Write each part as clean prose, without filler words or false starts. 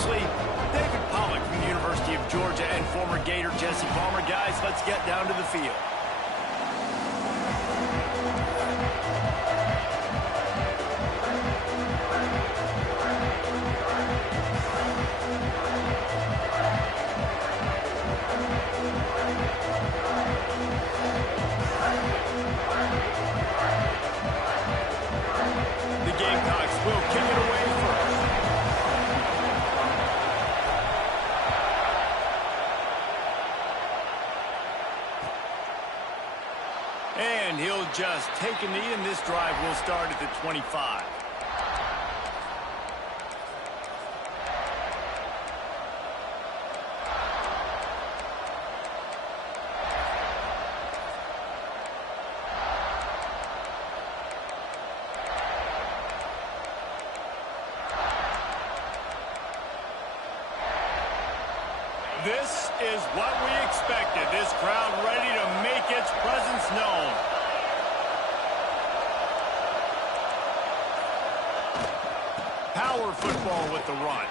closely. David Pollock from the University of Georgia and former Gator Jesse Palmer. Guys, let's get down to the field. The Gamecocks will kick it away first. And he'll just take a knee, and this drive will start at the 25. This is what we expected. This crowd ready to make its presence known. Power football with the run.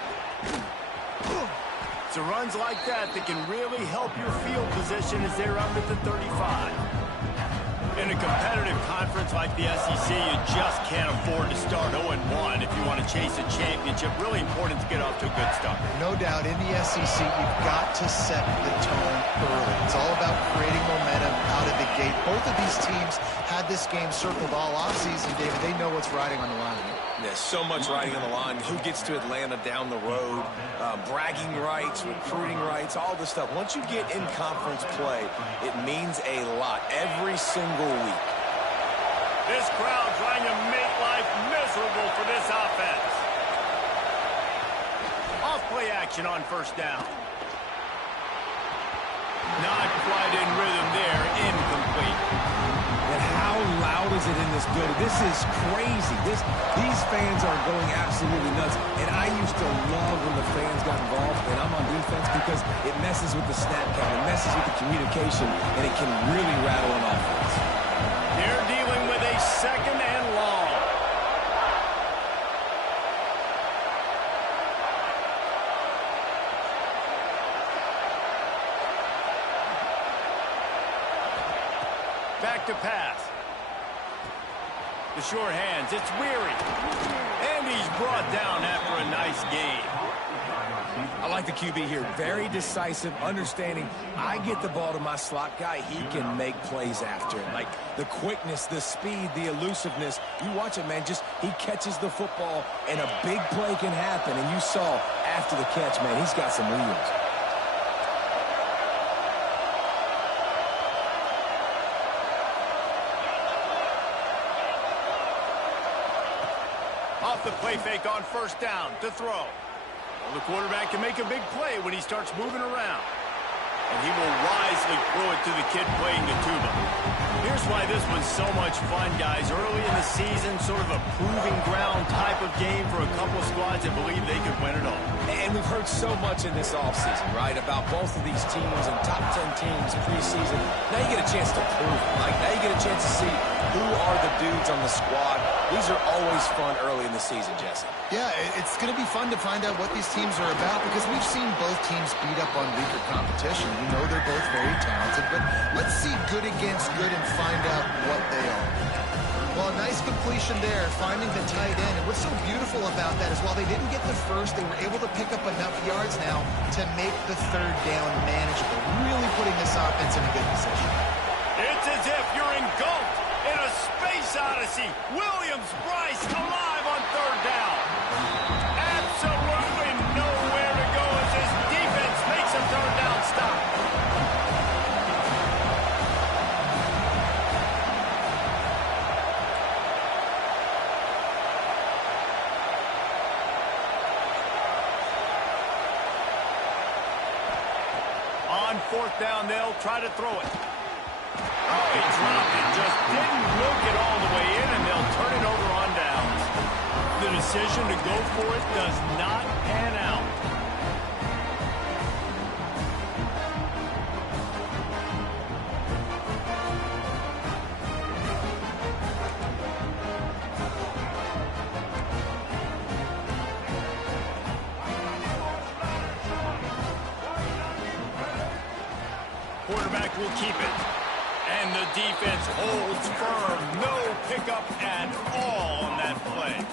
It's the runs like that that can really help your field position as they're up at the 35. In a competitive conference like the SEC, you just can't afford to start 0-1 if you want to chase a championship. Really important to get off to a good start. No doubt, in the SEC, you've got to set the tone early. It's all about creating momentum out of the gate. Both of these teams had this game circled all offseason, David. They know what's riding on the line. There's so much riding on the line. Who gets to Atlanta down the road, bragging rights, recruiting rights, all this stuff. Once you get in conference play, it means a lot every single week. This crowd trying to make life miserable for this offense. Off play action on first down. Not quite in rhythm there. Incomplete. And how loud is it in this building? This is crazy. These fans are going absolutely nuts. And I used to love when the fans got involved, and I'm on defense, because it messes with the snap count. It messes with the communication, and it can really rattle an offense. They're dealing with a second and long. Back to pass. The short hands, it's Weary. And he's brought down after a nice gain. I like the QB here. Very decisive, understanding I get the ball to my slot guy, he can make plays after it. Like the quickness, the speed, the elusiveness. You watch it, man, just he catches the football and a big play can happen. And you saw after the catch, man, he's got some wheels. Off the play fake on first down to throw. Well, the quarterback can make a big play when he starts moving around. And he will wisely throw it to the kid playing the tuba. Here's why this was so much fun, guys. Early in the season, sort of a proving ground type of game for a couple of squads that believe they could win it all. And we've heard so much in this offseason, right, about both of these teams and top 10 teams preseason. Now you get a chance to prove it. Like, now you get a chance to see who are the dudes on the squad. These are always fun early in the season, Jesse. Yeah, it's going to be fun to find out what these teams are about, because we've seen both teams beat up on weaker competition. We know they're both very talented, but let's see good against good and find out what they are. Well, a nice completion there, finding the tight end. And what's so beautiful about that is while they didn't get the first, they were able to pick up enough yards now to make the third down manageable, really putting this offense in a good position. It's as if you're engulfed in a space odyssey. Williams-Brice alive on third down. Absolutely nowhere to go as this defense makes a third down stop. On fourth down, they'll try to throw it. Oh, he dropped it. Just didn't look it all the way in, and they'll turn it over on downs. The decision to go for it does not pan out. quarterback will keep it. And the defense holds firm. No pickup at all on that play.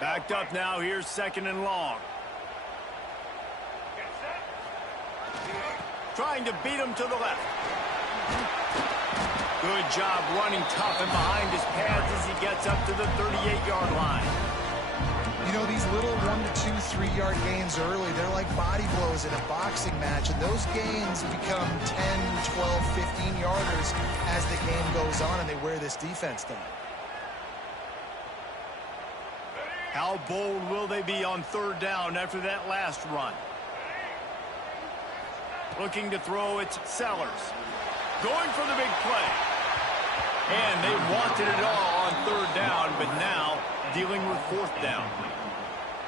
Backed up now. Here's 2nd and long. Trying to beat him to the left. Good job running tough and behind his pads as he gets up to the 38-yard line. You know, these little 1 to 2, 3-yard gains early, they're like body blows in a boxing match, and those gains become 10, 12, 15-yarders as the game goes on, and they wear this defense down. How bold will they be on 3rd down after that last run? Looking to throw, it's Sellers. Going for the big play. And they wanted it all on 3rd down, but now dealing with 4th down.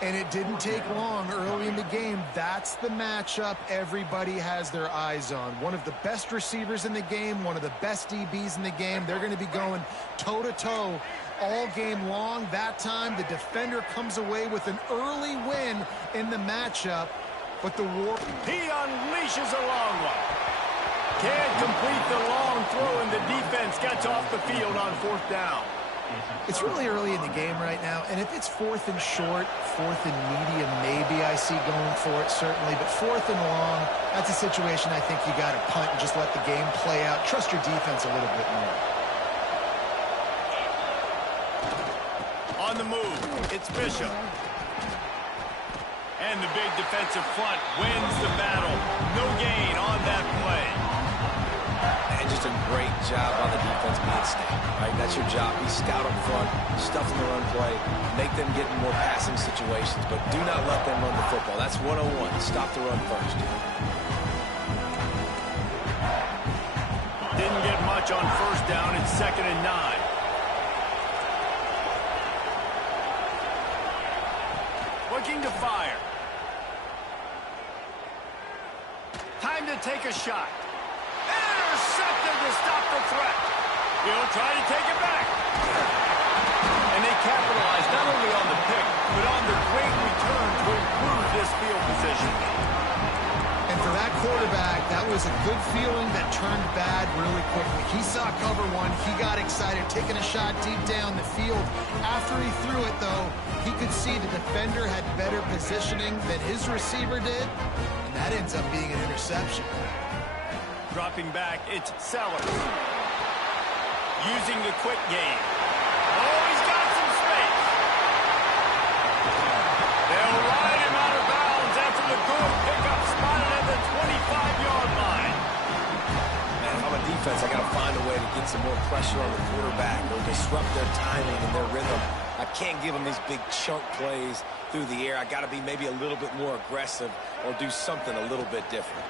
And it didn't take long early in the game. That's the matchup everybody has their eyes on. One of the best receivers in the game, one of the best DBs in the game. They're going to be going toe-to-toe all game long. That time, the defender comes away with an early win in the matchup. But the war... He unleashes a long one. Can't complete the long throw, and the defense gets off the field on 4th down. It's really early in the game right now, and if it's 4th and short, 4th and medium, maybe I see going for it, certainly. But 4th and long, that's a situation I think you got to punt and just let the game play out. Trust your defense a little bit more. On the move, it's Bishop. And the big defensive front wins the battle. No gain on that play. And just a great job on the defense being stout. Right? That's your job. Be stout up front, stuff in the run play, make them get in more passing situations, but do not let them run the football. That's 101. Stop the run first. Didn't get much on 1st down. It's 2nd and 9. Looking to fire. Time to take a shot. Intercepted to stop the threat. He'll try to take it back. And they capitalize not only on the pick, but on the great return to improve this field position. And for that quarterback, that was a good feeling that turned bad really quickly. He saw cover one. He got excited, taking a shot deep down the field. After he threw it, though, he could see the defender had better positioning than his receiver did, and that ends up being an interception. Dropping back, it's Sellers. Using the quick game. Oh, he's got some space. They'll ride him out of bounds after the good pickup spotted at the 25-yard line. Man, if I'm a defense, I got to find a way to get some more pressure on the quarterback or disrupt their timing and their rhythm. I can't give them these big chunk plays through the air. I got to be maybe a little bit more aggressive or do something a little bit different.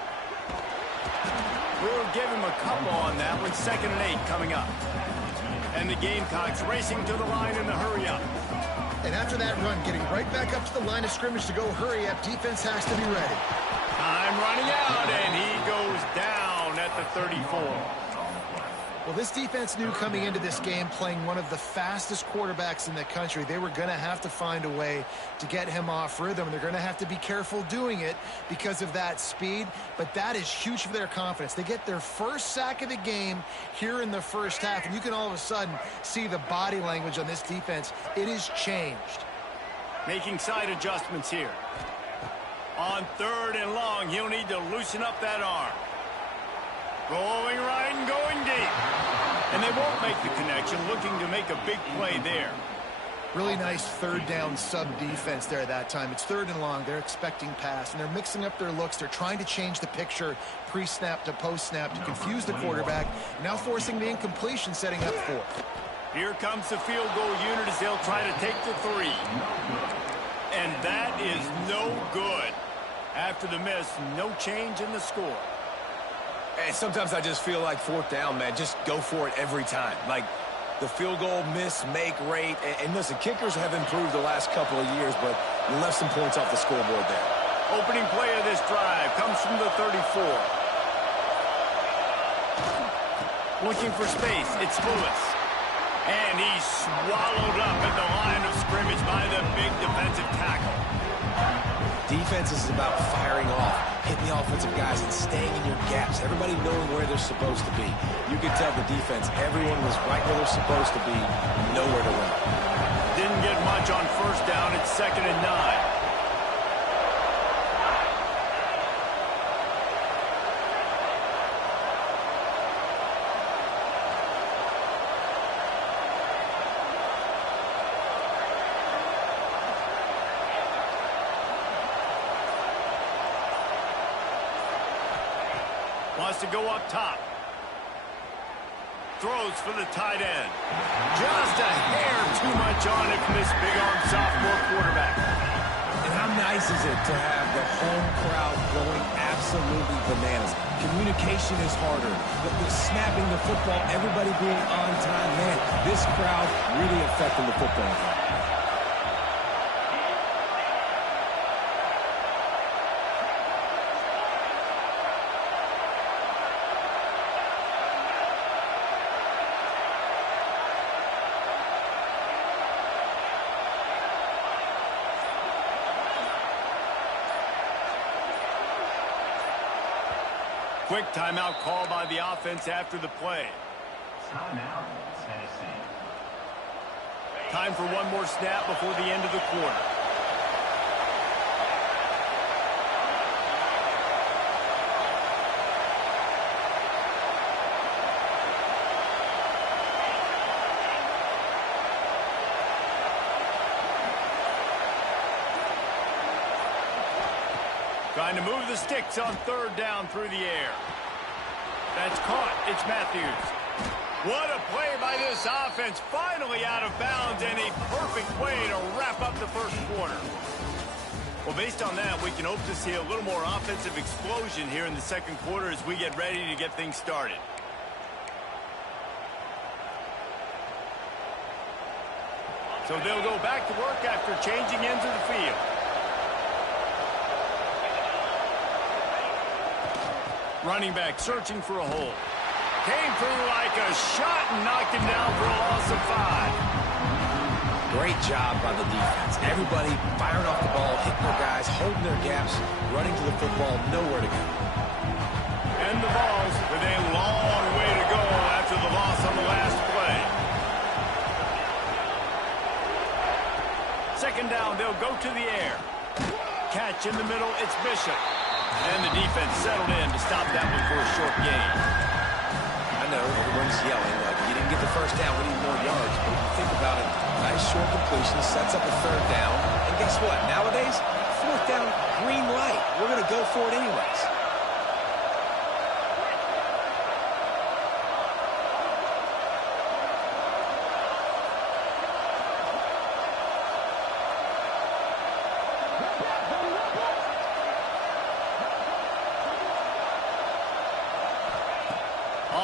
We'll give him a couple on that with 2nd and 8 coming up. And the Gamecocks racing to the line in the hurry up. And after that run, getting right back up to the line of scrimmage to go hurry up, defense has to be ready. Time running out, and he goes down at the 34. Well, this defense knew coming into this game, playing one of the fastest quarterbacks in the country, they were going to have to find a way to get him off rhythm. They're going to have to be careful doing it because of that speed, but that is huge for their confidence. They get their first sack of the game here in the first half, and you can all of a sudden see the body language on this defense. It is changed. Making side adjustments here. On 3rd and long, he'll need to loosen up that arm. Rolling right and going deep. And they won't make the connection, looking to make a big play there. Really nice 3rd down sub defense there that time. It's 3rd and long. They're expecting pass, and they're mixing up their looks. They're trying to change the picture pre-snap to post-snap to confuse the quarterback, now forcing the incompletion, setting up 4th. Here comes the field goal unit as they'll try to take the 3. And that is no good. After the miss, no change in the score. And sometimes I just feel like 4th down, man, just go for it every time. Like the field goal miss, make rate. And listen, kickers have improved the last couple of years, but you left some points off the scoreboard there. Opening play of this drive comes from the 34. Looking for space. It's Lewis. And he's swallowed up at the line of scrimmage by the big defensive tackle. Defense is about firing off, hitting the offensive guys, and staying in your gaps. Everybody knowing where they're supposed to be. You could tell the defense, everyone was right where they're supposed to be, nowhere to run. Didn't get much on first down. It's 2nd and 9. Wants to go up top. Throws for the tight end. Just a hair too much on it from this big-armed sophomore quarterback. And how nice is it to have the home crowd going absolutely bananas? Communication is harder. The snapping the football, everybody being on time. Man, this crowd really affecting the football game. Quick timeout call by the offense after the play. Timeout, Tennessee. Time for one more snap before the end of the quarter. Trying to move the sticks on 3rd down through the air. That's caught. It's Matthews. What a play by this offense. Finally out of bounds, and a perfect way to wrap up the first quarter. Well, based on that, we can hope to see a little more offensive explosion here in the second quarter as we get ready to get things started. So they'll go back to work after changing ends of the field. Running back searching for a hole. Came through like a shot and knocked him down for a loss of 5. Great job by the defense. Everybody firing off the ball, hitting their guys, holding their gaps, running to the football, nowhere to go. And the Vols with a long way to go after the loss on the last play. 2nd down, they'll go to the air. Catch in the middle, it's Bishop. And the defense settled in to stop that one for a short gain. I know everyone's yelling, like, you didn't get the first down, we need more yards. But if you think about it, nice short completion, sets up a 3rd down. And guess what? Nowadays, 4th down, green light. We're going to go for it anyways.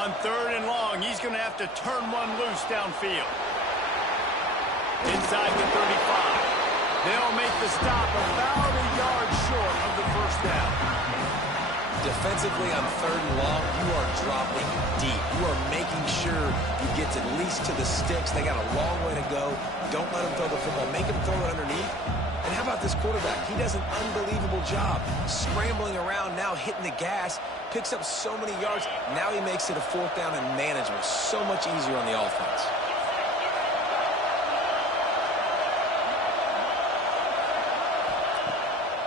On 3rd and long, he's going to have to turn one loose downfield. Inside the 35. They'll make the stop about a yard short of the first down. Defensively on 3rd and long, you are dropping deep. You are making sure you get at least to the sticks. They got a long way to go. Don't let them throw the football. Make them throw it underneath. And how about this quarterback? He does an unbelievable job scrambling around, now hitting the gas, picks up so many yards. Now he makes it a 4th down and management. So much easier on the offense.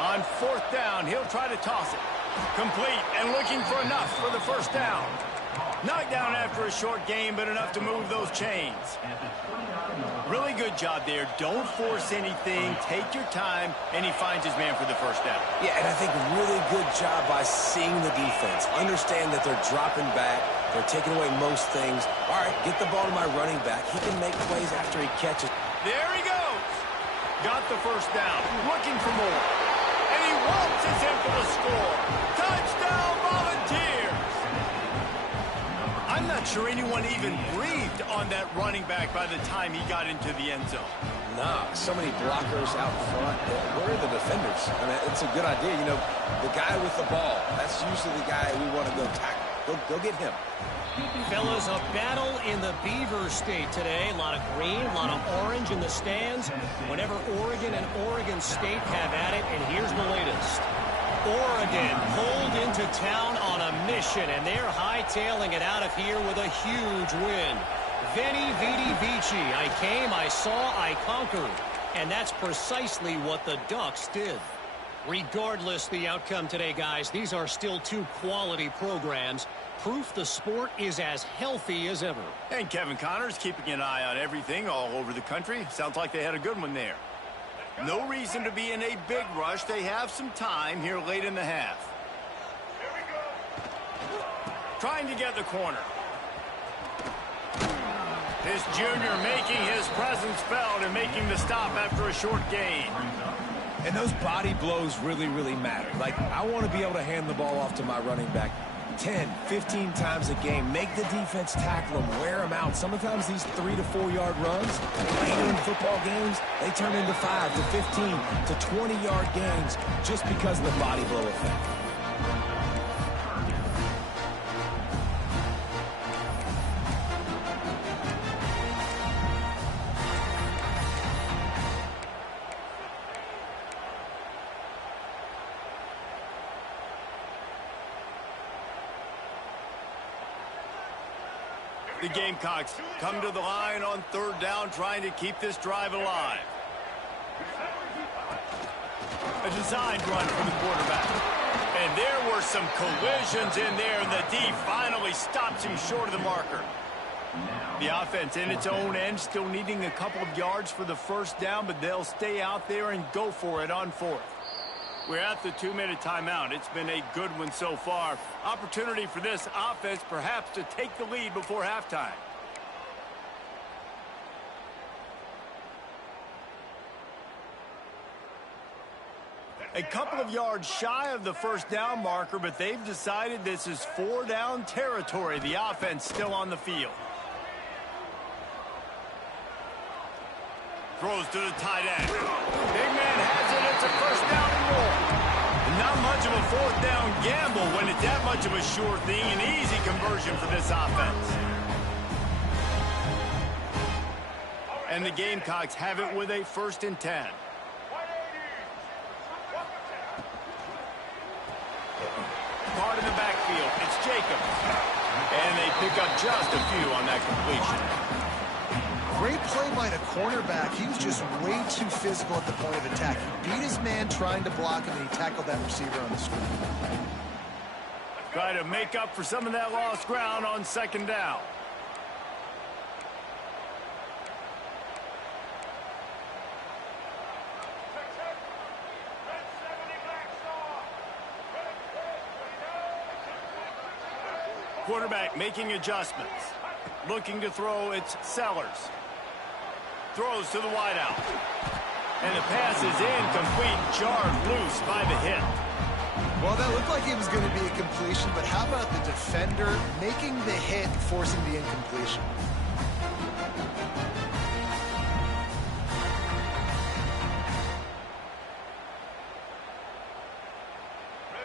On 4th down, he'll try to toss it. Complete and looking for enough for the first down. Knocked down after a short game, but enough to move those chains. Really good job there. Don't force anything. Take your time, and he finds his man for the first down. Yeah, and I think really good job by seeing the defense. Understand that they're dropping back. They're taking away most things. All right, get the ball to my running back. He can make plays after he catches. There he goes. Got the first down. Looking for more. And he waltzes in for the score. Touchdown, Volunteers. I'm not sure anyone even breathed on that running back by the time he got into the end zone. Nah, so many blockers out front. Where are the defenders? I mean, it's a good idea. You know, the guy with the ball, that's usually the guy we want to go tackle. Go get him. Fellas, a battle in the Beaver State today. A lot of green, a lot of orange in the stands. Whenever Oregon and Oregon State have at it, and here's the latest. Oregon pulled into town on a mission, and they're hightailing it out of here with a huge win. Veni, Vidi, Vici. I came, I saw, I conquered. And that's precisely what the Ducks did. Regardless the outcome today, guys, these are still two quality programs. Proof the sport is as healthy as ever. And Kevin Connors keeping an eye on everything all over the country. Sounds like they had a good one there. No reason to be in a big rush. They have some time here late in the half. Trying to get the corner. This junior making his presence felt and making the stop after a short gain. And those body blows really, really matter. Like, I want to be able to hand the ball off to my running back 10, 15 times a game. Make the defense tackle them, wear them out. Sometimes these 3 to 4 yard runs, later in football games, they turn into 5 to 15 to 20 yard gains just because of the body blow effect. The Gamecocks come to the line on third down, trying to keep this drive alive. A designed run from the quarterback. And there were some collisions in there, and the D finally stops him short of the marker. The offense in its own end, still needing a couple of yards for the first down, but they'll stay out there and go for it on fourth. We're at the 2-minute timeout. It's been a good one so far. Opportunity for this offense perhaps to take the lead before halftime. A couple of yards shy of the first down marker, but they've decided this is 4-down territory. The offense still on the field. Throws to the tight end. Big man has it. It's a first down and more. And not much of a fourth down gamble when it's that much of a sure thing. An easy conversion for this offense. And the Gamecocks have it with a 1st and 10. Caught in the backfield. It's Jacobs. And they pick up just a few on that completion. Great play by the cornerback. He was just way too physical at the point of attack. He beat his man trying to block him, and he tackled that receiver on the screen. Try to make up for some of that lost ground on 2nd down. Quarterback making adjustments. Looking to throw, it's Sellers. Throws to the wideout. And the pass is incomplete, jarred loose by the hit. Well, that looked like it was going to be a completion, but how about the defender making the hit, forcing the incompletion?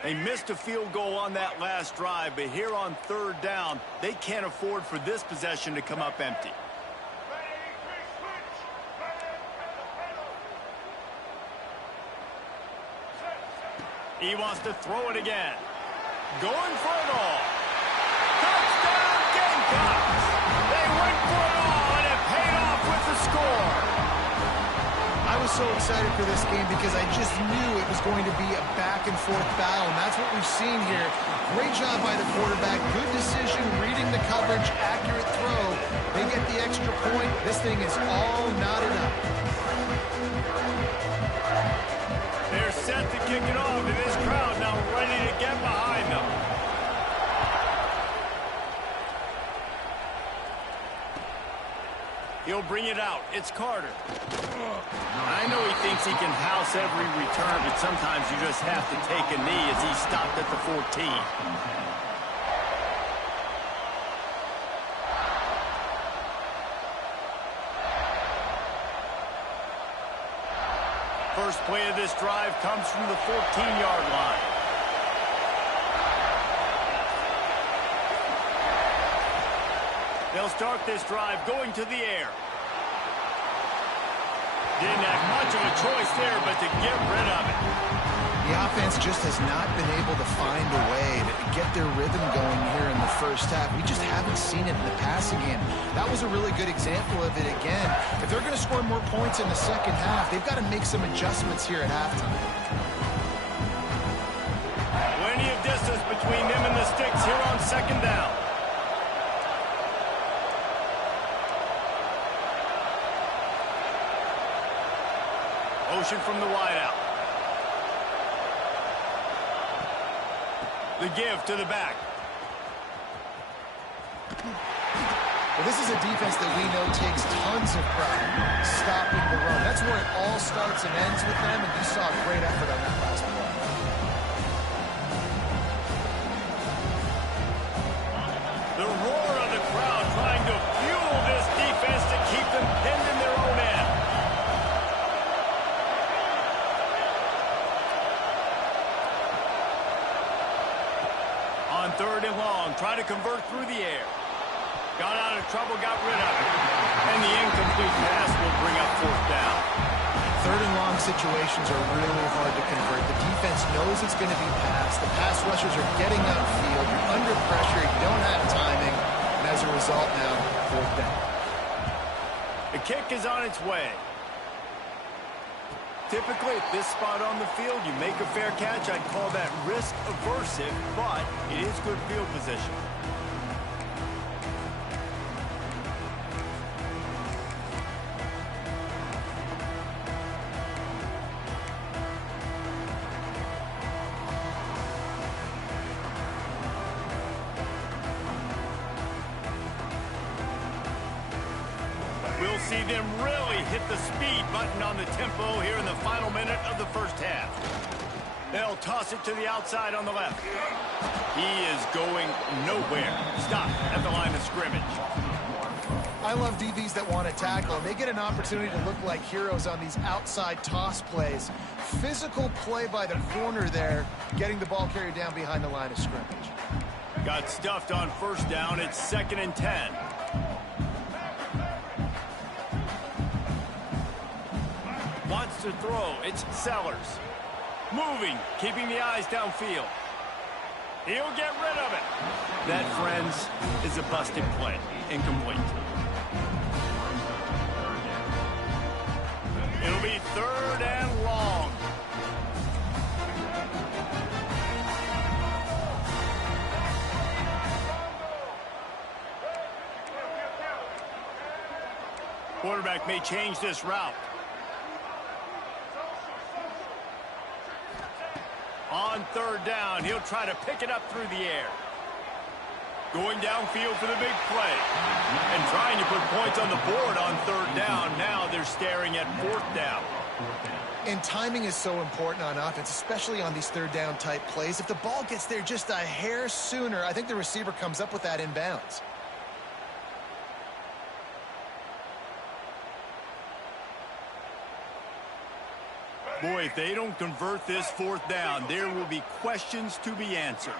They missed a field goal on that last drive, but here on 3rd down, they can't afford for this possession to come up empty. He wants to throw it again. Going for it all. Touchdown Gamecocks! They went for it all, and it paid off with the score. I was so excited for this game because I just knew it was going to be a back-and-forth battle, and that's what we've seen here. Great job by the quarterback. Good decision, reading the coverage, accurate throw. They get the extra point. This thing is all knotted up. They're set to kick it off, and this crowd now ready to get behind them. He'll bring it out. It's Carter. I know he thinks he can house every return, but sometimes you just have to take a knee as he stopped at the 14. First play of this drive comes from the 14-yard line. They'll start this drive going to the air. Didn't have much of a choice there, but to get rid of it. The offense just has not been able to find a way to get their rhythm going here in the first half. We just haven't seen it in the passing game. That was a really good example of it again. If they're going to score more points in the second half, they've got to make some adjustments here at halftime. Plenty of distance between them and the sticks here on second down. Motion from the wideout. The give to the back. Well, this is a defense that we know takes tons of pride stopping the run. That's where it all starts and ends with them, and you saw a great effort on that last play. The roar of the crowd trying to fuel this defense to keep them pinned in their own end. On third and long, try to convert through the air. Got out of trouble, got rid of it. And the incomplete pass will bring up fourth down. Third and long situations are really hard to convert. The defense knows it's going to be passed. The pass rushers are getting upfield. You're under pressure. You don't have timing. And as a result now, fourth down. The kick is on its way. Typically, at this spot on the field, you make a fair catch. I'd call that risk aversive, but it is good field position. We'll see them really hit the speed button on the tempo here in the final minute of the first half. They'll toss it to the outside on the left. He is going nowhere. Stop at the line of scrimmage. I love DBs that want to tackle, and they get an opportunity to look like heroes on these outside toss plays. Physical play by the corner there, getting the ball carried down behind the line of scrimmage. Got stuffed on first down. It's 2nd and 10. Wants to throw. It's Sellers. Moving, keeping the eyes downfield. He'll get rid of it. That, friends, is a busted play. Incomplete. It'll be 3rd and long. Quarterback may change this route. On 3rd down, he'll try to pick it up through the air. Going downfield for the big play. And trying to put points on the board on 3rd down. Now they're staring at 4th down. And timing is so important on offense, especially on these 3rd down type plays. If the ball gets there just a hair sooner, I think the receiver comes up with that inbounds. Boy, if they don't convert this 4th down, there will be questions to be answered.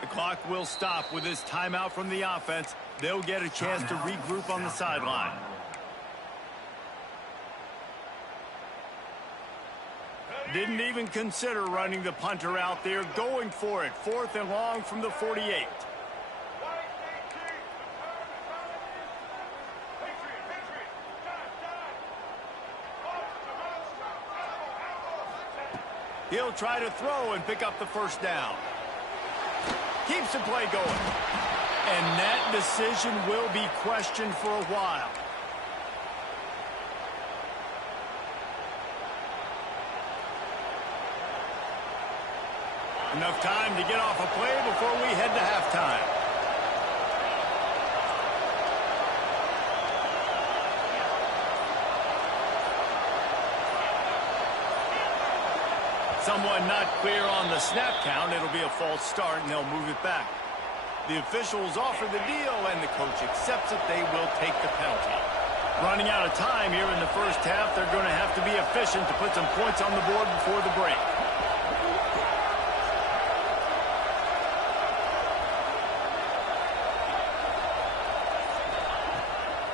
The clock will stop with this timeout from the offense. They'll get a chance to regroup on the sideline. Didn't even consider running the punter out there, going for it. 4th and long from the 48. He'll try to throw and pick up the 1st down. Keeps the play going. And that decision will be questioned for a while. Enough time to get off a play before we head to halftime. Someone not clear on the snap count. It'll be a false start, and they'll move it back. The officials offer the deal, and the coach accepts it. They will take the penalty. Running out of time here in the first half, they're going to have to be efficient to put some points on the board before the break.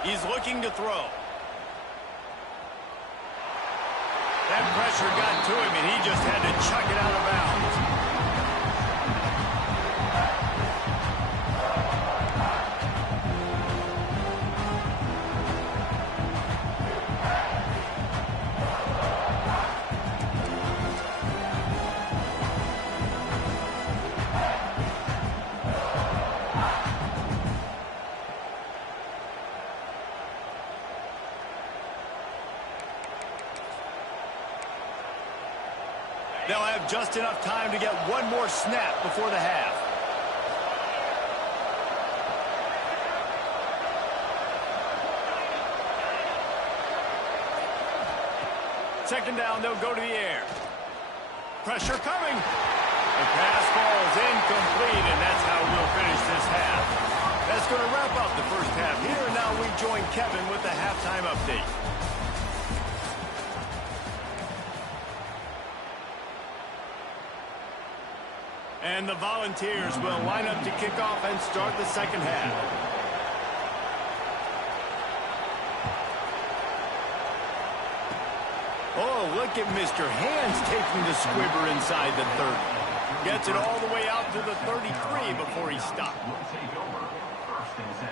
He's looking to throw. That pressure got to him, and he just had to chuck it out of bounds. They'll have just enough time to get one more snap before the half. Second down, they'll go to the air. Pressure coming. The pass falls incomplete, and that's how we'll finish this half. That's going to wrap up the first half here, and now we join Kevin with the halftime update. And the Volunteers will line up to kick off and start the second half. Oh, look at Mr. Hands taking the squibber inside the 30. Gets it all the way out to the 33 before he stopped. Will take over first and 10.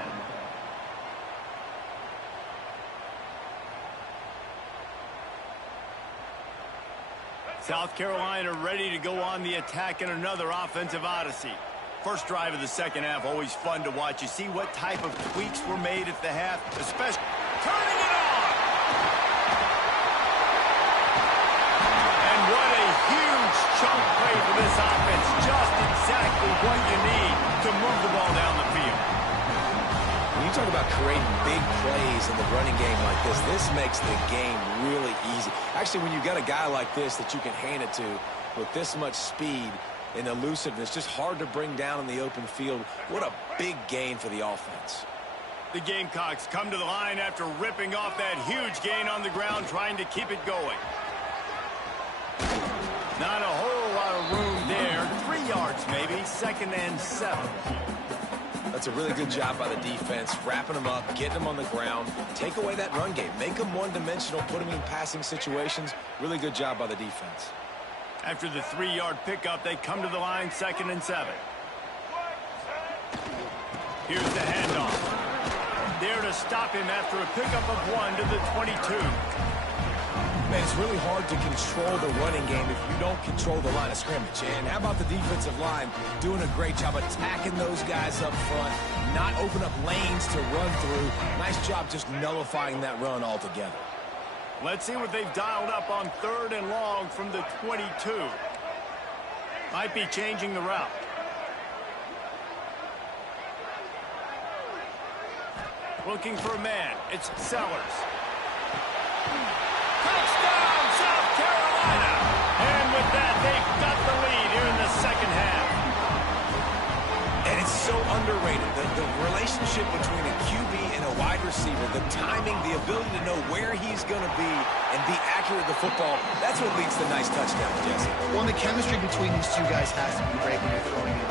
South Carolina ready to go on the attack in another offensive odyssey. First drive of the second half, always fun to watch. You see what type of tweaks were made at the half, especially turning it on. And what a huge chunk play for this offense. Just exactly what you need to move the ball down the field. When you talk about creating big plays in the running game like this makes the game really easy. Actually, when you've got a guy like this that you can hand it to with this much speed and elusiveness, just hard to bring down in the open field, what a big gain for the offense. The Gamecocks come to the line after ripping off that huge gain on the ground, trying to keep it going. Not a whole lot of room there. 3 yards maybe, 2nd and 7. That's a really good job by the defense, wrapping them up, getting them on the ground, take away that run game, make them one-dimensional, put them in passing situations. Really good job by the defense. After the 3-yard pickup, they come to the line, 2nd and 7. Here's the handoff. There to stop him after a pickup of 1 to the 22. Man, it's really hard to control the running game if you don't control the line of scrimmage. And how about the defensive line doing a great job attacking those guys up front, not open up lanes to run through. Nice job just nullifying that run altogether. Let's see what they've dialed up on 3rd and long from the 22. Might be changing the route. Looking for a man. It's Sellers. Touchdown, South Carolina! And with that, they've got the lead here in the second half. And it's so underrated. The relationship between a QB and a wide receiver, the timing, the ability to know where he's going to be and be accurate with the football, that's what leads to nice touchdowns, Jesse. Well, the chemistry between these two guys has to be great when you're throwing it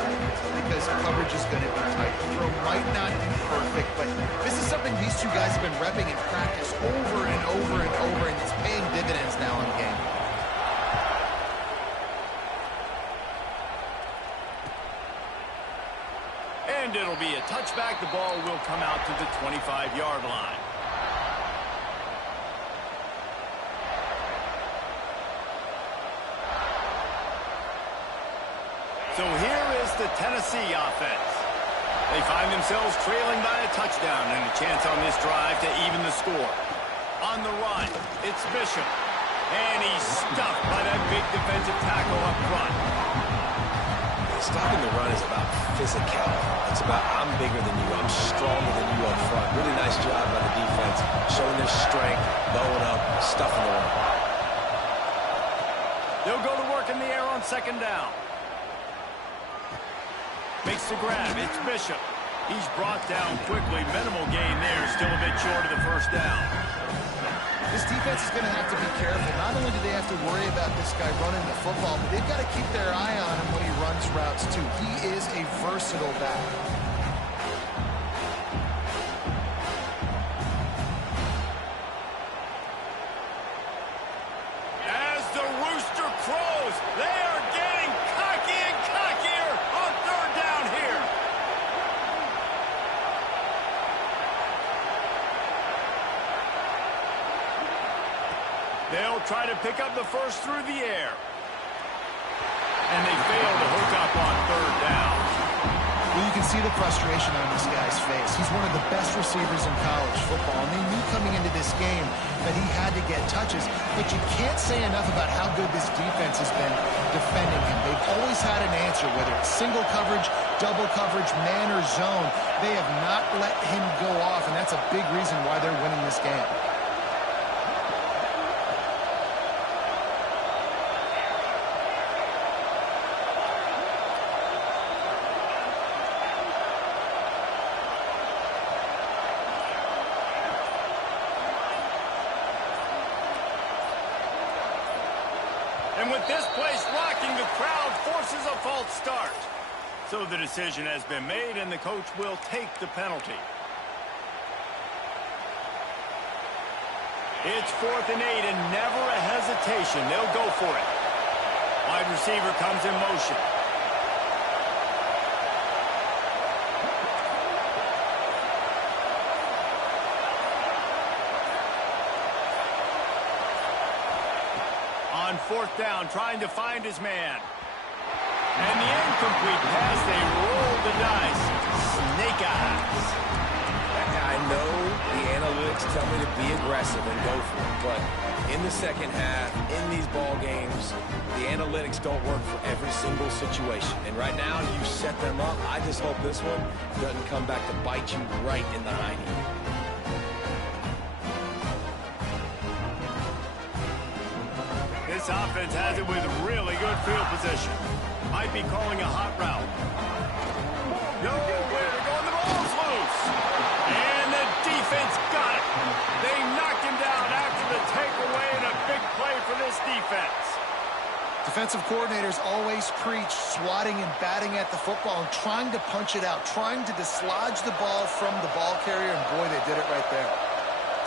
because coverage is going to be tight. The throw might not be perfect, but this is something these two guys have been repping in practice over and over and over, and it's paying dividends now in the game. And it'll be a touchback. The ball will come out to the 25-yard line. So here is the Tennessee offense. They find themselves trailing by a touchdown and a chance on this drive to even the score. On the run, it's Bishop. And he's stuffed by that big defensive tackle up front. Stopping the run is about physicality. It's about I'm bigger than you, I'm stronger than you up front. Really nice job by the defense, showing their strength, bowing up, stuffing the run. They'll go to work in the air on 2nd down. Makes the grab. It's Bishop. He's brought down quickly. Minimal gain there. Still a bit short of the first down. This defense is going to have to be careful. Not only do they have to worry about this guy running the football, but they've got to keep their eye on him when he runs routes, too. He is a versatile back. They'll try to pick up the first through the air. And they fail to hook up on third down. Well, you can see the frustration on this guy's face. He's one of the best receivers in college football, and they knew coming into this game that he had to get touches, but you can't say enough about how good this defense has been defending him. They've always had an answer, whether it's single coverage, double coverage, man or zone. They have not let him go off, and that's a big reason why they're winning this game. And with this place rocking, the crowd forces a false start. So the decision has been made, and the coach will take the penalty. It's 4th and 8, and never a hesitation. They'll go for it. Wide receiver comes in motion. On 4th down, trying to find his man. And the incomplete pass, they roll the dice. Snake eyes. I know the analytics tell me to be aggressive and go for it, but in the second half, in these ball games, the analytics don't work for every single situation. And right now, you set them up. I just hope this one doesn't come back to bite you right in the hiney. This offense has it with really good field position. Might be calling a hot route. Nowhere to go, and the ball's loose. And the defense got it. They knocked him down after the takeaway, and a big play for this defense. Defensive coordinators always preach swatting and batting at the football and trying to punch it out, trying to dislodge the ball from the ball carrier, and boy, they did it right there.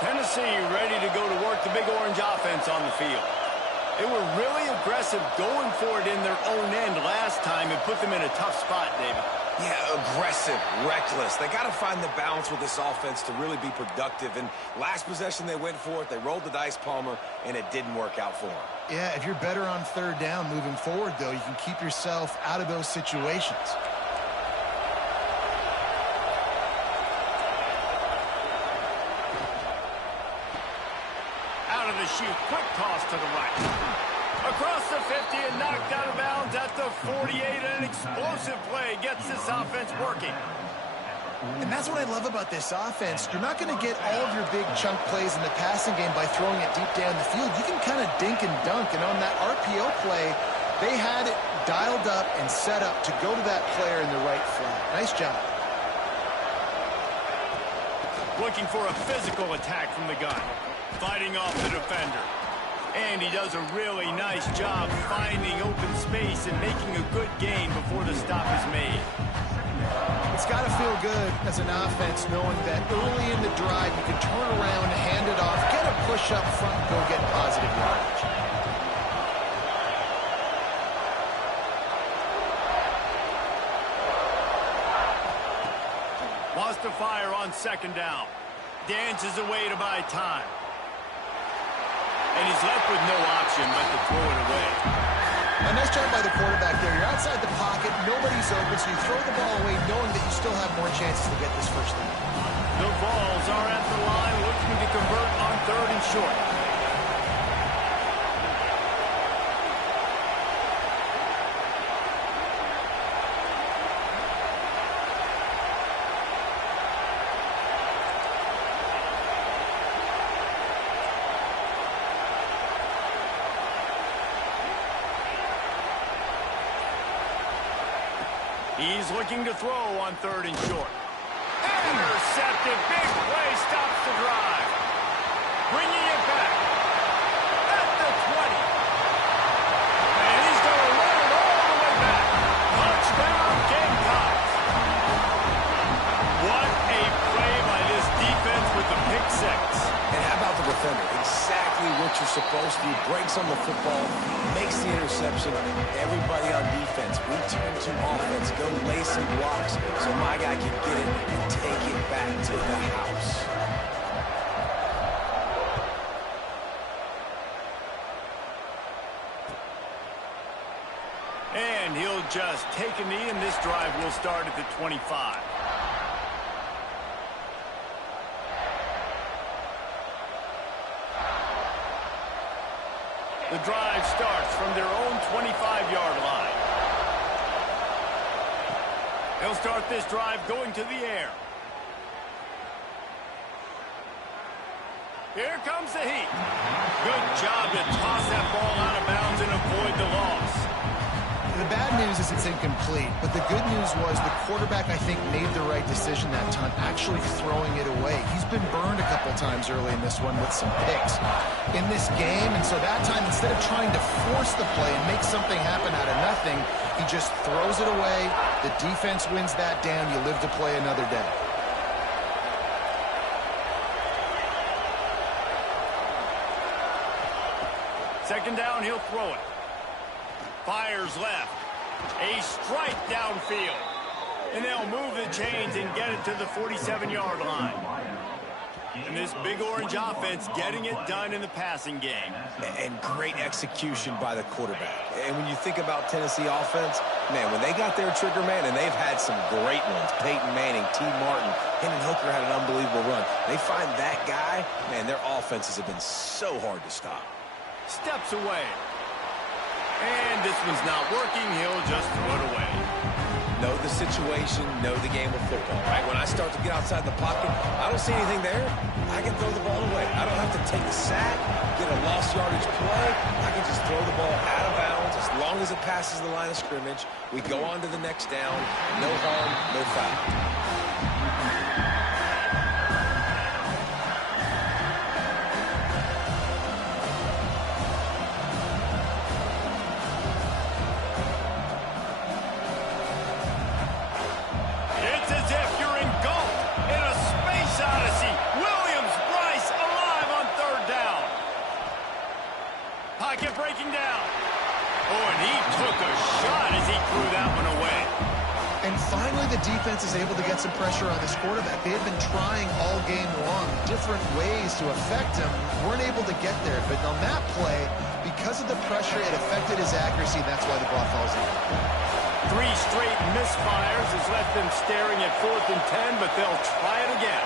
Tennessee ready to go to work the Big Orange offense on the field. They were really aggressive going for it in their own end last time and put them in a tough spot, David. Yeah, aggressive, reckless. They got to find the balance with this offense to really be productive. And last possession, they went for it. They rolled the dice, Palmer, and it didn't work out for them. Yeah, if you're better on 3rd down moving forward, though, you can keep yourself out of those situations. Out of the chute, quick toss to the right. Across the 50 and knocked out of bounds at the 48. An explosive play gets this offense working. And that's what I love about this offense. You're not going to get all of your big chunk plays in the passing game by throwing it deep down the field. You can kind of dink and dunk. And on that RPO play, they had it dialed up and set up to go to that player in the right flat. Nice job. Looking for a physical attack from the gun. Fighting off the defender. And he does a really nice job finding open space and making a good gain before the stop is made. It's got to feel good as an offense knowing that early in the drive you can turn around, hand it off, get a push up front, and go get positive yardage. Wants to fire on 2nd down. Dances away to buy time. And he's left with no option but to throw it away. A nice job by the quarterback there. You're outside the pocket, nobody's open, so you throw the ball away knowing that you still have more chances to get this first down. The Vols are at the line looking to convert on 3rd and short. He's looking to throw on 3rd and short. Intercepted. Big play stops the drive. Bringing it back at the 20. And he's going to run it all the way back. Touchdown, Gamecocks. What a play by this defense with the pick six. And how about the defender? Exactly what you're supposed to do. Breaks on the football, makes the interception. Everybody on defense, we turn to offense. Go lay some blocks so my guy can get it and take it back to the house. just take a knee, and this drive will start at the 25. The drive starts from their own 25-yard line. They'll start this drive going to the air. Here comes the heat. Good job to toss that ball out of bounds and avoid the loss. The bad news is it's incomplete, but the good news was the quarterback, I think, made the right decision that time, actually throwing it away. He's been burned a couple times early in this one with some picks in this game, and so that time, instead of trying to force the play and make something happen out of nothing, he just throws it away. The defense wins that down. You live to play another day. Second down, he'll throw it. Fires left. A strike downfield. And they'll move the chains and get it to the 47-yard line. And this big orange offense getting it done in the passing game. And great execution by the quarterback. And when you think about Tennessee offense, man, when they got their trigger man, and they've had some great ones, Peyton Manning, T. Martin, Hendon Hooker had an unbelievable run. They find that guy, man, their offenses have been so hard to stop. Steps away. And this one's not working. He'll just throw it away. Know the situation, know the game of football, right? When I start to get outside the pocket, I don't see anything there. I can throw the ball away. I don't have to take a sack, get a lost yardage play. I can just throw the ball out of bounds as long as it passes the line of scrimmage. We go on to the next down. No harm, no foul. Breaking down. Oh, and he took a shot as he threw that one away. And finally, the defense is able to get some pressure on this quarterback. They had been trying all game long different ways to affect him. Weren't able to get there. But on that play, because of the pressure, it affected his accuracy. That's why the ball falls in. 3 straight misfires has left them staring at 4th and 10, but they'll try it again.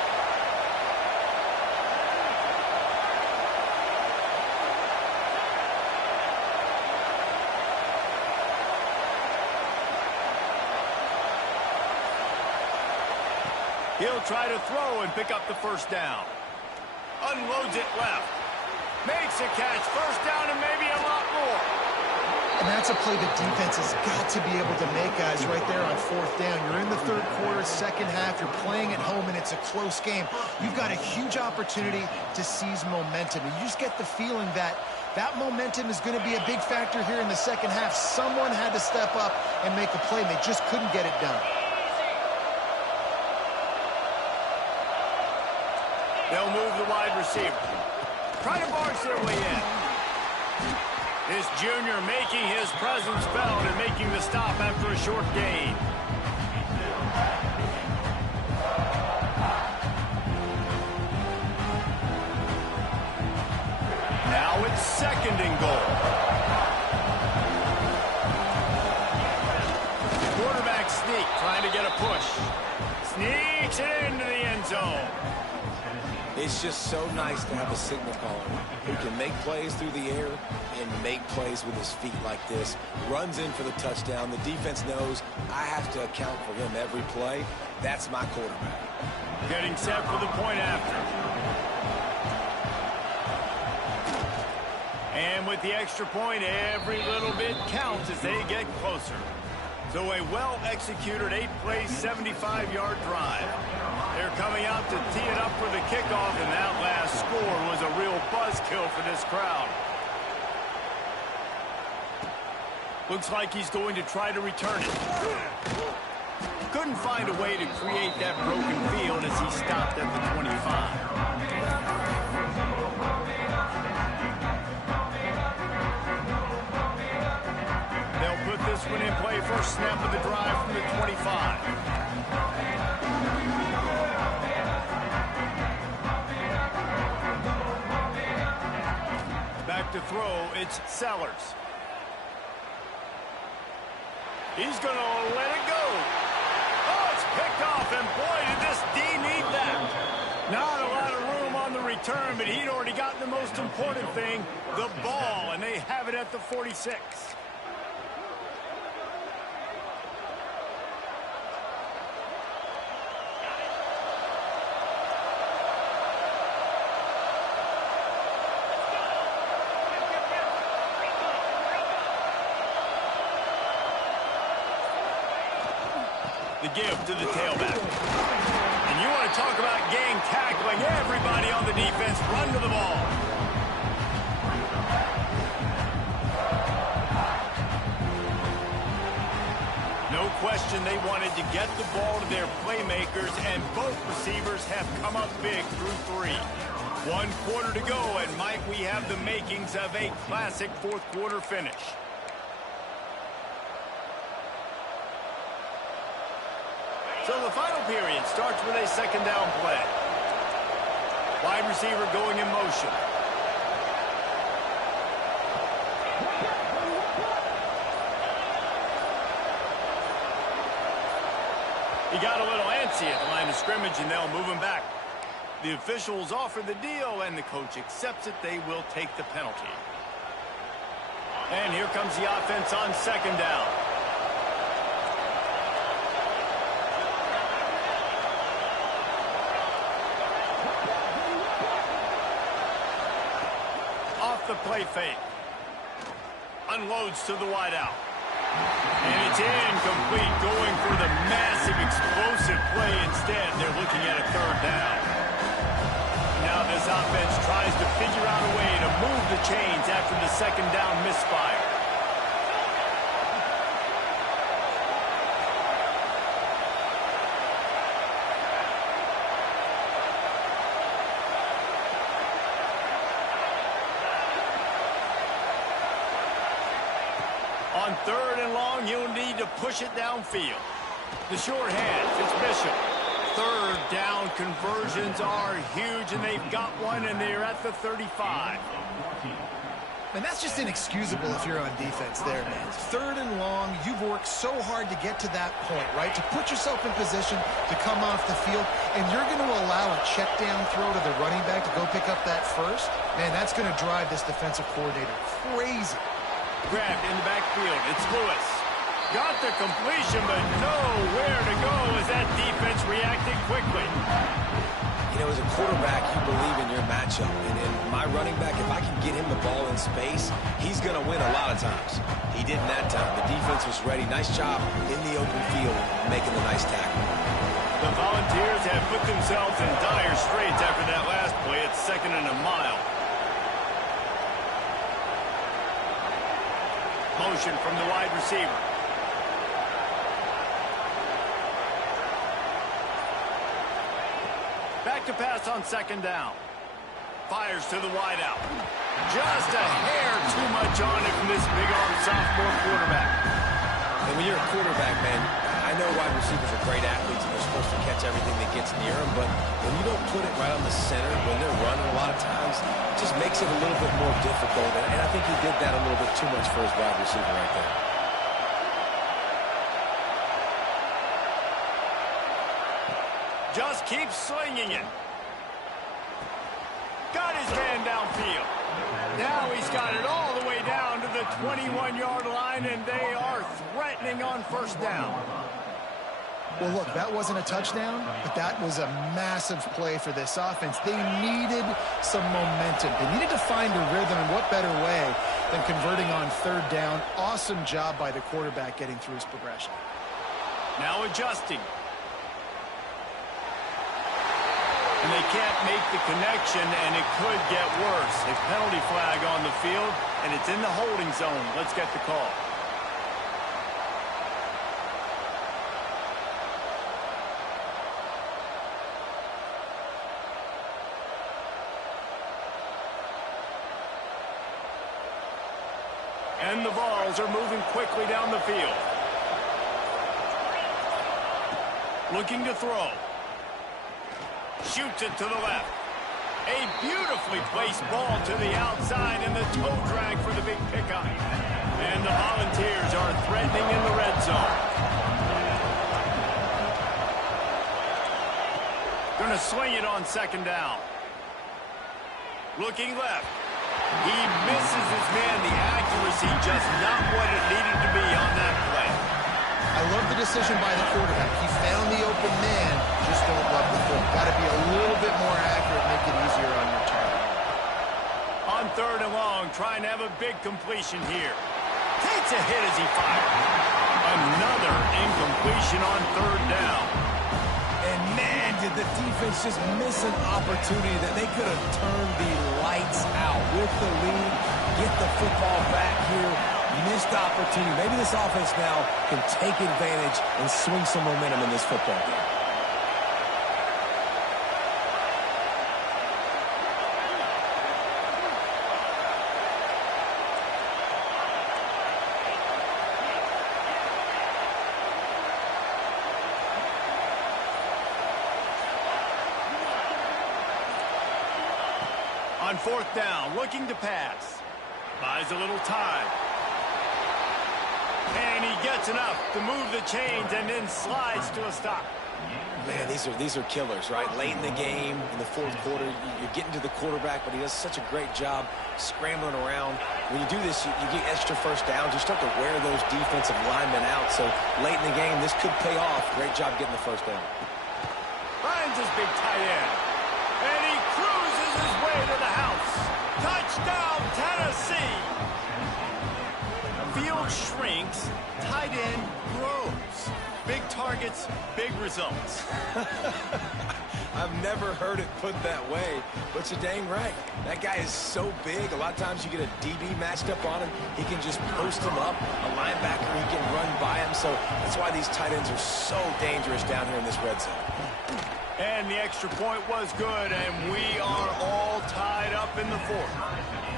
He'll try to throw and pick up the first down. Unloads it left. Makes a catch. First down and maybe a lot more. And that's a play the defense has got to be able to make, guys, right there on 4th down. You're in the 3rd quarter, second half. You're playing at home, and it's a close game. You've got a huge opportunity to seize momentum. And you just get the feeling that that momentum is going to be a big factor here in the second half. Someone had to step up and make a play, and they just couldn't get it done. They'll move the wide receiver. Try to barge their way in. This junior making his presence felt and making the stop after a short gain. Now it's 2nd and goal. Quarterback sneak, trying to get a push. Sneaks it into the end zone. It's just so nice to have a signal caller who can make plays through the air and make plays with his feet like this. Runs in for the touchdown. The defense knows I have to account for him every play. That's my quarterback. Getting set for the point after. And with the extra point, every little bit counts as they get closer. So a well-executed 8-play, 75-yard drive. They're coming out to tee it up for the kickoff, and that last score was a real buzzkill for this crowd. Looks like he's going to try to return it. Couldn't find a way to create that broken field as he stopped at the 25. They'll put this one in play, first snap of the drive from the 25. Back to throw, it's Sellers. He's going to let it go. Oh, it's picked off, and boy, did this D need that. Not a lot of room on the return, but he'd already gotten the most important thing, the ball, and they have it at the 46. The give to the tailback. And you want to talk about gang tackling. Everybody on the defense run to the ball. No question they wanted to get the ball to their playmakers, and both receivers have come up big through 3. 1 quarter to go, and might we have the makings of a classic fourth quarter finish. So the final period starts with a second down play. Wide receiver going in motion. He got a little antsy at the line of scrimmage, and they'll move him back. The officials offer the deal, and the coach accepts it. They will take the penalty. And here comes the offense on second down. The play fake. Unloads to the wideout. And it's incomplete, going for the massive explosive play instead. They're looking at a third down. Now this offense tries to figure out a way to move the chains after the second down misfire. On third and long, you'll need to push it downfield. The short hand, it's Bishop. Third down conversions are huge, and they've got one, and they're at the 35. And that's just inexcusable if you're on defense there, man. Third and long, you've worked so hard to get to that point, right? To put yourself in position to come off the field, and you're going to allow a check down throw to the running back to go pick up that first? Man, that's going to drive this defensive coordinator crazy. Grabbed in the backfield. It's Lewis. Got the completion, but nowhere to go as that defense reacted quickly. You know, as a quarterback, you believe in your matchup. And in my running back, if I can get him the ball in space, he's going to win a lot of times. He didn't that time. The defense was ready. Nice job in the open field making the nice tackle. The Volunteers have put themselves in dire straits after that last play. It's second and a mile. Motion from the wide receiver. Back to pass on second down. Fires to the wideout. Just a hair too much on it from this big-arm sophomore quarterback. And when you're a quarterback, man, I know wide receivers are great athletes and they're supposed to catch everything that gets near them, but when you don't put it right on the center, when they're running a lot of times, it just makes it a little bit more difficult. And I think he did that a little bit too much for his wide receiver right there. Just keeps slinging it. Got his man downfield. Now he's got it all the way down to the 21-yard line, and they are threatening on first down. Well, look, that wasn't a touchdown, but that was a massive play for this offense. They needed some momentum. They needed to find a rhythm, and what better way than converting on third down. Awesome job by the quarterback getting through his progression. Now adjusting. And they can't make the connection, and it could get worse. A penalty flag on the field, and it's in the holding zone. Let's get the call. And the balls are moving quickly down the field. Looking to throw. Shoots it to the left. A beautifully placed ball to the outside, and the toe drag for the big pickup. And the Volunteers are threatening in the red zone. Going to swing it on second down. Looking left. He misses his man. The accuracy just not what it needed to be on that play. I love the decision by the quarterback. He found the open man, just don't love the throw. Got to be a little bit more accurate, make it easier on your target. On third and long, trying to have a big completion here. Takes a hit as he fires. Another incompletion on third down. And man, did the defense just miss an opportunity that they could have turned the lights out with the lead, get the football back here. Missed opportunity. Maybe this offense now can take advantage and swing some momentum in this football game. On fourth down, looking to pass. Buys a little time. And he gets enough to move the chains and then slides to a stop. Man, these are killers, right? Late in the game, in the fourth quarter, you're getting to the quarterback, but he does such a great job scrambling around. When you do this, you get extra first downs. You start to wear those defensive linemen out. So late in the game, this could pay off. Great job getting the first down. Finds his big tight end. And he cruises his way to the house. Touchdown, Tennessee! Field shrinks, tight end grows. Big targets, big results. I've never heard it put that way, but you're dang right. That guy is so big. A lot of times you get a DB matched up on him. He can just post him up. A linebacker, he can run by him. So that's why these tight ends are so dangerous down here in this red zone. And the extra point was good, and we are all tied up in the fourth.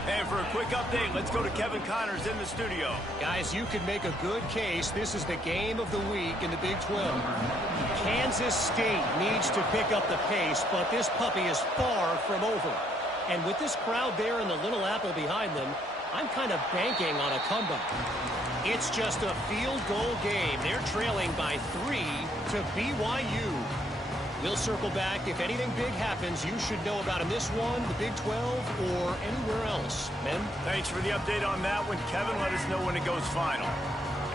And for a quick update, let's go to Kevin Connors in the studio. Guys, you could make a good case. This is the game of the week in the Big 12. Kansas State needs to pick up the pace, but this puppy is far from over. And with this crowd there and the Little Apple behind them, I'm kind of banking on a comeback. It's just a field goal game. They're trailing by 3 to BYU. We'll circle back. If anything big happens, you should know about in this one, the Big 12, or anywhere else. Men? Thanks for the update on that one. Kevin, let us know when it goes final.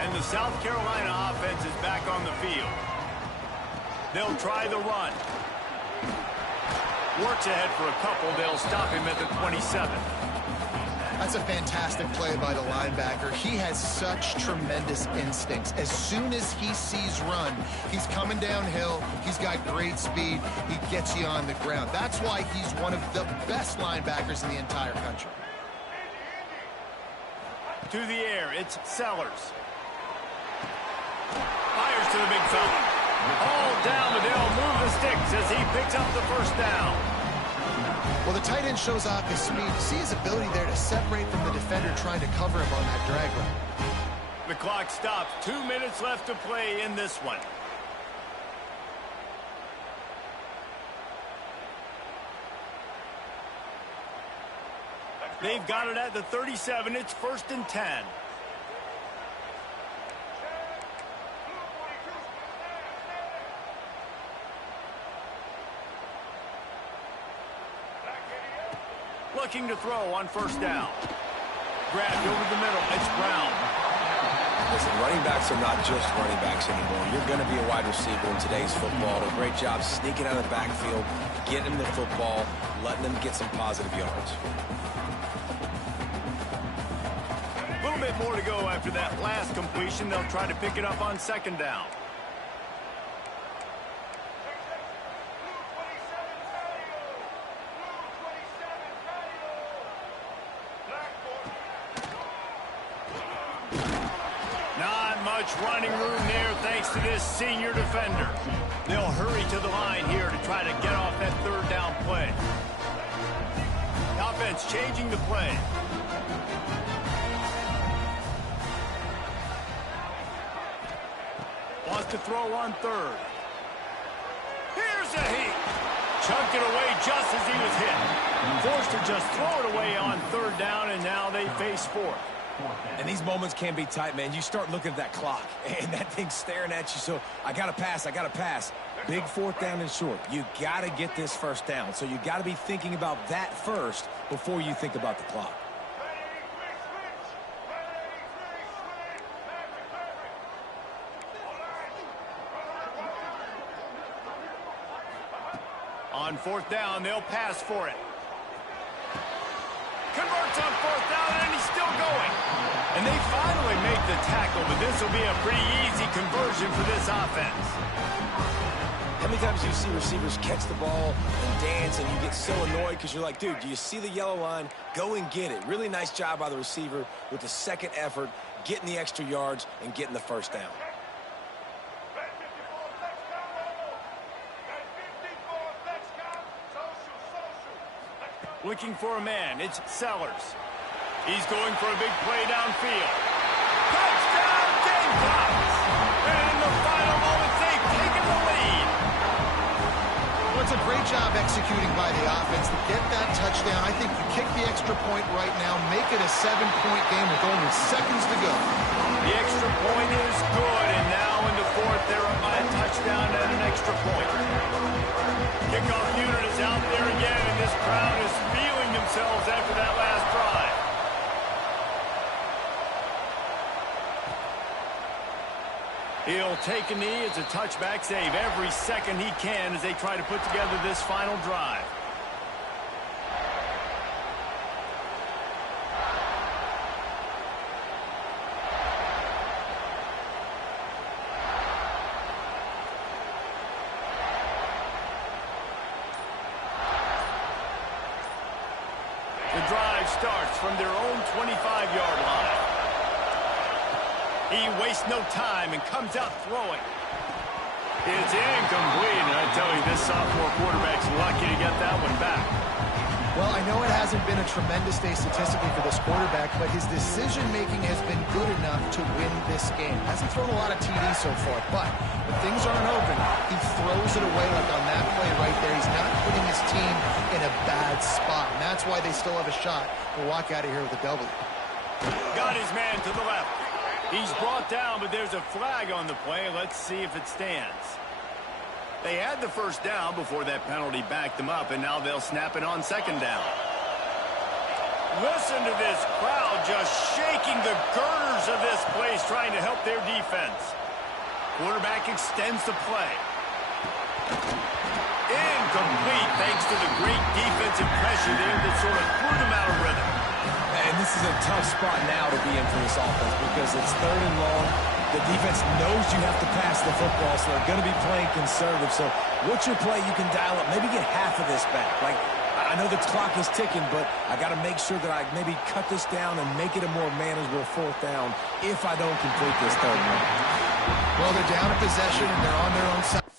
And the South Carolina offense is back on the field. They'll try the run. Works ahead for a couple. They'll stop him at the 27. That's a fantastic play by the linebacker. He has such tremendous instincts. As soon as he sees run, he's coming downhill. He's got great speed. He gets you on the ground. That's why he's one of the best linebackers in the entire country. To the air, it's Sellers. Fires to the big fella. All down, but they'll move the sticks as he picks up the first down. Well, the tight end shows off his speed. See his ability there to separate from the defender trying to cover him on that drag route. The clock stops. 2 minutes left to play in this one. They've got it at the 37. It's 1st and 10. Looking to throw on first down. Grabbed over the middle. It's Brown. Listen, running backs are not just running backs anymore. You're going to be a wide receiver in today's football. A great job sneaking out of the backfield, getting them the football, letting them get some positive yards. A little bit more to go after that last completion. They'll try to pick it up on second down. Running room there thanks to this senior defender. They'll hurry to the line here to try to get off that third down play. The offense changing the play. Wants to throw on third. Here's a heat. Chucked it away just as he was hit. Forced to just throw it away on third down, and now they face fourth. And these moments can be tight, man. You start looking at that clock, and that thing's staring at you, so I got to pass, I got to pass. Big fourth down and short. You got to get this first down, so you got to be thinking about that first before you think about the clock. On fourth down, they'll pass for it. Converts on fourth down, and he's still going. And they finally make the tackle, but this will be a pretty easy conversion for this offense. How many times do you see receivers catch the ball and dance, and you get so annoyed because you're like, dude, do you see the yellow line? Go and get it. Really nice job by the receiver with the second effort, getting the extra yards and getting the first down. Looking for a man, it's Sellers. He's going for a big play downfield. Touchdown, Gamecocks! And in the final moments, they've taken the lead. Well, it's a great job executing by the offense to get that touchdown. I think you kick the extra point right now, make it a 7-point game with only seconds to go. The extra point is good, and now in the fourth, they're up by a touchdown and an extra point. Kickoff unit is out there again, and this crowd is feeling themselves after that last drive. He'll take a knee. It's a touchback save every second he can as they try to put together this final drive. The drive starts from their own 25-yard line. He wastes no time and comes out throwing. It's incomplete, and I tell you, this sophomore quarterback's lucky to get that one back. Well, I know it hasn't been a tremendous day statistically for this quarterback, but his decision-making has been good enough to win this game. Hasn't thrown a lot of TDs so far, but when things aren't open, he throws it away like on that play right there. He's not putting his team in a bad spot, and that's why they still have a shot to walk out of here with a W. Got his man to the left. He's brought down, but there's a flag on the play. Let's see if it stands. They had the first down before that penalty backed them up, and now they'll snap it on second down. Listen to this crowd just shaking the girders of this place, trying to help their defense. Quarterback extends the play. Incomplete, thanks to the great defensive pressure there that sort of threw them out of rhythm. And this is a tough spot now to be in for this offense because it's third and long. The defense knows you have to pass the football, so they're going to be playing conservative. So what's your play you can dial up? Maybe get half of this back. Like, I know the clock is ticking, but I got to make sure that I maybe cut this down and make it a more manageable fourth down if I don't complete this third one. Well, they're down a possession, and they're on their own side.